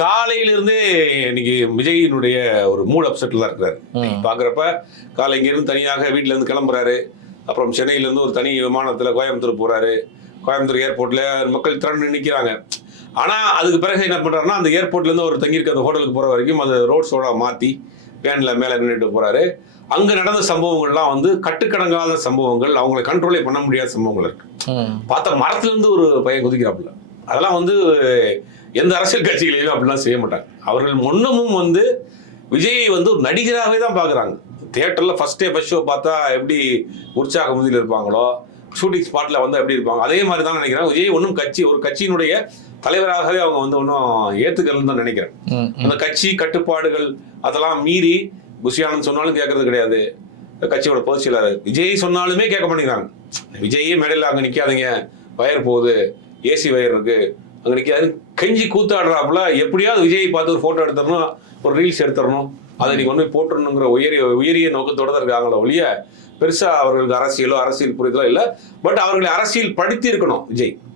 காலையிலிருந்து இன்னைக்கு விஜயினுடைய ஒரு மூட் அப்செட்ல தான் இருக்கிறாரு. பாக்குறப்ப காலை இங்க இருந்து தனியாக வீட்டுல இருந்து கிளம்புறாரு. அப்புறம் சென்னையில இருந்து ஒரு தனி விமானத்துல கோயம்புத்தூர் போறாரு. கோயம்புத்தூர் ஏர்போர்ட்ல மக்கள் திரண்டு நிக்கிறாங்க. ஆனா அதுக்கு பிறகு என்ன பண்றாருன்னா, அந்த ஏர்போர்ட்ல இருந்து அவர் தங்கியிருக்க அந்த ஹோட்டலுக்கு போற வரைக்கும் அந்த ரோட் ஷோட மாத்தி வேன்ல மேல நின்றுட்டு போறாரு. அங்க நடந்த சம்பவங்கள்லாம் வந்து கட்டுக்கடங்காத சம்பவங்கள், அவங்களை கண்ட்ரோலே பண்ண முடியாத சம்பவங்கள் இருக்கு. பார்த்தா மரத்துல இருந்து ஒரு பையன் குதிக்கிறாப்புல. அதெல்லாம் வந்து எந்த அரசியல் கட்சிகளையும் அப்படிலாம் செய்ய மாட்டாங்க. அவர்கள் முன்னமும் வந்து விஜயை வந்து ஒரு நடிகராகவே தான் பாக்குறாங்க. தியேட்டர்ல ஃபர்ஸ்ட் ஷோ பார்த்தா எப்படி உற்சாக முதியில் இருப்பாங்களோ, ஷூட்டிங் ஸ்பாட்ல வந்து எப்படி இருப்பாங்க, அதே மாதிரி தான் நினைக்கிறேன். விஜய் ஒன்றும் ஒரு கட்சியினுடைய தலைவராகவே அவங்க வந்து ஒன்றும் ஏத்துக்கலன்னு தான் நினைக்கிறேன். அந்த கட்சி கட்டுப்பாடுகள் அதெல்லாம் மீறி புஷியானந்த் சொன்னாலும் கேட்கறது கிடையாது. கட்சியோட பொதுச் செயலாளர் விஜய் சொன்னாலுமே கேட்க மாட்டேங்கிறாங்க. விஜயே மேடையில் அங்கே நிற்காதீங்க, வயர் போகுது, ஏசி வயர் இருக்கு, அங்கே நிற்காது கெஞ்சி கூத்தாடுறாப்புல. எப்படியாவது விஜயை பார்த்து ஒரு ஃபோட்டோ எடுத்துடணும், ஒரு ரீல்ஸ் எடுத்துடணும், அதை நீங்க ஒன்று போட்டுடணுங்கிற உயரிய நோக்கத்தோட தான் இருக்காங்களோ ஒழிய பெருசா அவர்களுக்கு அரசியல் புரிதலோ இல்லை. பட் அவர்களை அரசியல் படித்து இருக்கணும் விஜய்.